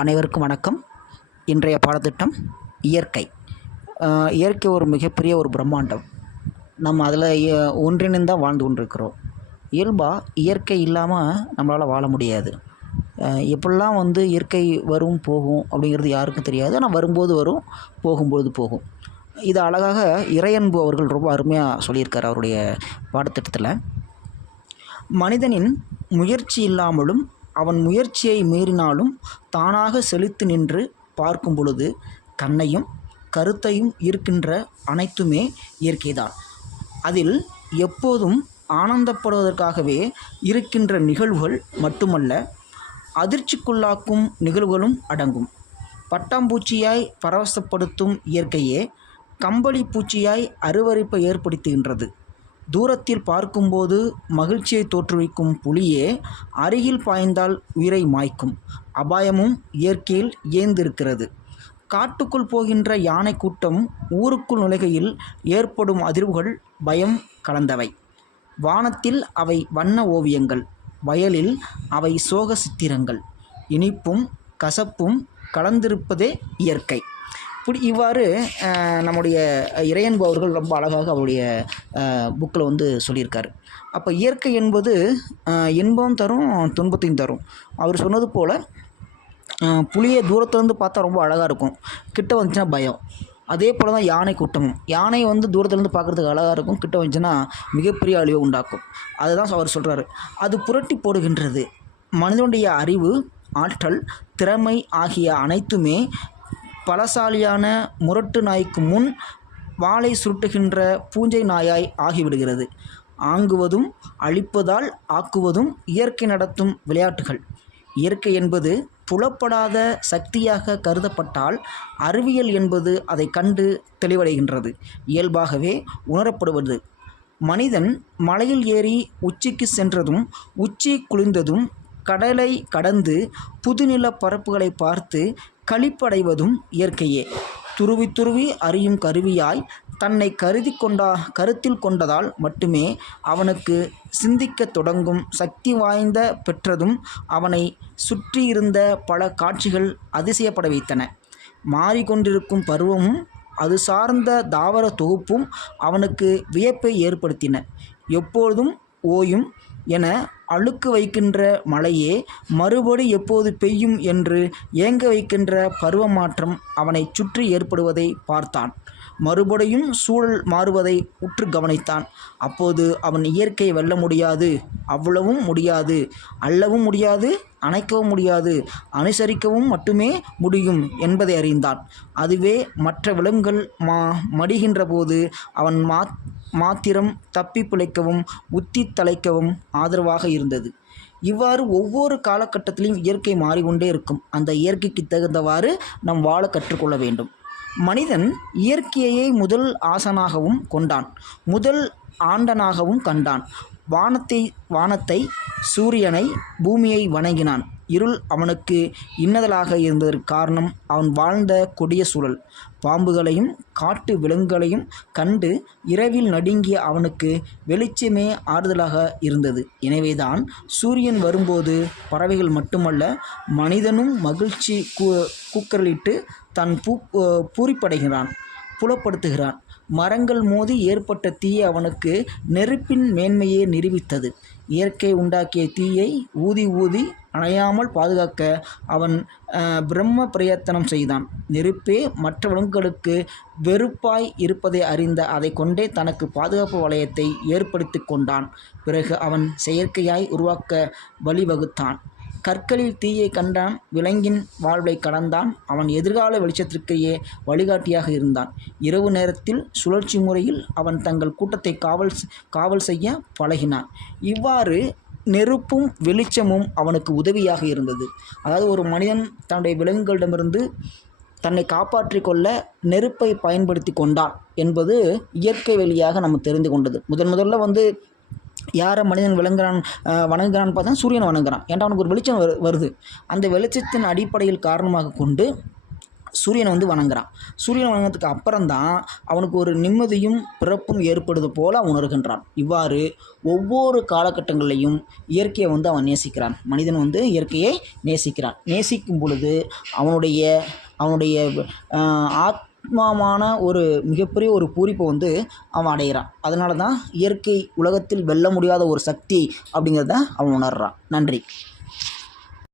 அனைவருக்கும் வணக்கம். இன்றைய பாடத்திட்டம் இயற்கை. இயற்கை ஒரு மிகப்பெரிய ஒரு பிரம்மாண்டம். நம்ம அதில் ஒன்றிணைந்து தான் வாழ்ந்து கொண்டிருக்கிறோம். இயல்பாக இயற்கை இல்லாமல் நம்மளால் வாழ முடியாது. எப்படிலாம் இயற்கை வரும் போகும் அப்படிங்கிறது யாருக்கும் தெரியாது. ஆனால் வரும்போது வரும், போகும்போது போகும். இது அழகாக இறையன்பு அவர்கள் ரொம்ப அருமையாக சொல்லியிருக்கார் அவருடைய பாடத்திட்டத்தில். மனிதனின் முயற்சி இல்லாமலும் அவன் முயற்சியை மீறினாலும் தானாக செழித்து நின்று பார்க்கும் பொழுது கண்ணையும் கருத்தையும் ஈர்க்கின்ற அனைத்துமே இயற்கைதான். அதில் எப்போதும் ஆனந்தப்படுவதற்காகவே இருக்கின்ற நிகழ்வுகள் மட்டுமல்ல, அதிர்ச்சிக்குள்ளாக்கும் நிகழ்வுகளும் அடங்கும். பட்டாம்பூச்சியாய் பரவசப்படுத்தும் இயற்கையே கம்பளி பூச்சியாய் அருவருப்பை ஏற்படுத்துகின்றது. தூரத்தில் பார்க்கும்போது மகிழ்ச்சியை தோற்றுவிக்கும் புலியே அருகில் பாய்ந்தால் உயிரை மாய்க்கும் அபாயமும் இயற்கையில் ஏந்திருக்கிறது. காட்டுக்குள் போகின்ற யானை கூட்டம் ஊருக்குள் நுழைகையில் ஏற்படும் அதிர்வுகள் பயம் கலந்தவை. வானத்தில் அவை வண்ண ஓவியங்கள், வயலில் அவை சோக சித்திரங்கள். இனிப்பும் கசப்பும் கலந்திருப்பதே இயற்கை. இவ்வாறு நம்முடைய இறையன்பு அவர்கள் ரொம்ப அழகாக அவருடைய புக்கில் சொல்லியிருக்காரு. அப்போ இயற்கை என்பது இன்பம் தரும், துன்பத்தையும் தரும். அவர் சொன்னது போல் புலியை தூரத்துலேருந்து பார்த்தா ரொம்ப அழகாக இருக்கும், கிட்ட வந்துச்சுன்னா பயம். அதே போல் தான் யானை கூட்டமும். யானை தூரத்துலேருந்து பார்க்குறதுக்கு அழகாக இருக்கும், கிட்ட வந்துச்சுன்னா மிகப்பெரிய அழிவை உண்டாக்கும். அதுதான் அவர் சொல்கிறாரு. அது புரட்டி போடுகின்றது. மனிதனுடைய அறிவு, ஆற்றல், திறமை ஆகிய அனைத்துமே பலசாலியான முரட்டு நாய்க்கு முன் வாளை சுருட்டுகின்ற பூஞ்சை நாயாய் ஆகிவிடுகிறது. ஆங்குவதும் அழிப்பதால் ஆக்குவதும் இயற்கை நடத்தும் விளையாட்டுகள். இயற்கை என்பது புலப்படாத சக்தியாக கருதப்பட்டால் அறிவியல் என்பது அதை கண்டு தெளிவடைகின்றது, இயல்பாகவே உணரப்படுவது. மனிதன் மலையில் ஏறி உச்சிக்கு சென்றதும் உச்சி குளிர்ந்ததும் கடலை கடந்து புதுநில பரப்புகளை பார்த்து களிப்படைவதும் இயற்கையே. துருவி துருவி அறியும் கருவியாய் தன்னை கருத்தில் கொண்டதால் மட்டுமே அவனுக்கு சிந்திக்க தொடங்கும் சக்தி வாய்ந்த பெற்றதும் அவனை சுற்றியிருந்த பல காட்சிகள் அதிசயப்பட வைத்தன. மாறிக்கொண்டிருக்கும் பருவமும் அது சார்ந்த தாவர தொகுப்பும் அவனுக்கு வியப்பை ஏற்படுத்தின. எப்பொழுதும் ஓயும் என அழுக்கு வைக்கின்ற மழையே மறுபடி எப்போது பெய்யும் என்று ஏங்க வைக்கின்ற பருவமாற்றம் அவனை சுற்றி ஏற்படுவதை பார்த்தான். மறுபடியும் சூழல் மாறுவதை உற்று கவனித்தான். அப்போது அவன் இயற்கையை வெல்ல முடியாது, அவ்வளவும் முடியாது, அள்ளவும் முடியாது, அணைக்கவும் முடியாது, அனுசரிக்கவும் மட்டுமே முடியும் என்பதை அறிந்தான். அதுவே மற்ற விலங்குகள் மடிகின்ற போது அவன் மாத்திரம் தப்பி பிழைக்கவும் உத்தி தலைக்கவும் ஆதரவாக இருந்தது. இவ்வாறு ஒவ்வொரு காலகட்டத்திலும் இயற்கை மாறிக்கொண்டே இருக்கும். அந்த இயற்கைக்கு தகுந்தவாறு நாம் வாழ கற்றுக்கொள்ள வேண்டும். மனிதன் இயற்கையை முதல் ஆசனாகவும் கொண்டான், முதல் ஆண்டனாகவும் கண்டான். வானத்தை, சூரியனை, பூமியை வணங்கினான். இருள் அவனுக்கு இன்னதலாக இருந்ததற்கு காரணம் அவன் வாழ்ந்த கொடிய சூழல். பாம்புகளையும் காட்டு விலங்குகளையும் கண்டு இரவில் நடுங்கிய அவனுக்கு வெளிச்சமே ஆறுதலாக இருந்தது. எனவேதான் சூரியன் வரும்போது பறவைகள் மட்டுமல்ல, மனிதனும் மகிழ்ச்சி கூக்கரலிட்டு தன் பூரிப்படைகிறான், புலப்படுத்துகிறான். மரங்கள் மோதி ஏற்பட்ட தீயை அவனுக்கு நெருப்பின் மேன்மையை நிரூபித்தது. இயற்கை உண்டாக்கிய தீயை ஊதி ஊதி அணையாமல் பாதுகாக்க அவன் பிரம்ம பிரயத்தனம் செய்தான். நெருப்பே மற்ற விலங்குகளுக்கு வெறுப்பாய் இருப்பதை அறிந்த அதை கொண்டே தனக்கு பாதுகாப்பு வளையத்தை ஏற்படுத்தி கொண்டான். பிறகு அவன் செயற்கையாய் உருவாக்க வழிவகுத்தான். கற்களில் தீயை கண்டான், விலங்கின் வாழ்வை கடந்தான். அவன் எதிர்கால வெளிச்சத்திற்கேயே வழிகாட்டியாக இருந்தான். இரவு நேரத்தில் சுழற்சி முறையில் அவன் தங்கள் கூட்டத்தை காவல் செய்ய பழகினான். இவ்வாறு நெருப்பும் வெளிச்சமும் அவனுக்கு உதவியாக இருந்தது. அதாவது ஒரு மனிதன் தன்னுடைய விலங்குகளிடமிருந்து தன்னை காப்பாற்றி கொள்ள நெருப்பை பயன்படுத்தி கொண்டான் என்பது இயற்கை வழியாக நம்ம தெரிந்து கொண்டது. முதல்ல யாரை மனிதன் வணங்குகிறான்னு பார்த்தா சூரியனை வணங்குறான். ஏன்டா அவனுக்கு ஒரு வெளிச்சம் வருது. அந்த வெளிச்சத்தின் அடிப்படையில் காரணமாக கொண்டு சூரியனை வந்து வணங்குறான். சூரியனை வணங்கினதுக்கு அப்புறம்தான் அவனுக்கு ஒரு நிம்மதியும் பிறப்பும் ஏற்படுது போல அவன் உணர்கின்றான். இவ்வாறு ஒவ்வொரு காலகட்டங்கள்லையும் இயற்கையை வந்து அவன் நேசிக்கிறான். மனிதன் வந்து இயற்கையை நேசிக்கிறான். நேசிக்கும் பொழுது அவனுடைய அவனுடைய ஆத்மாவான ஒரு மிகப்பெரிய ஒரு பூரிப்பை வந்து அவன் அடைகிறான். அதனால தான் இயற்கை உலகத்தில் வெல்ல முடியாத ஒரு சக்தி அப்படிங்கிறத அவன் உணர்றான். நன்றி.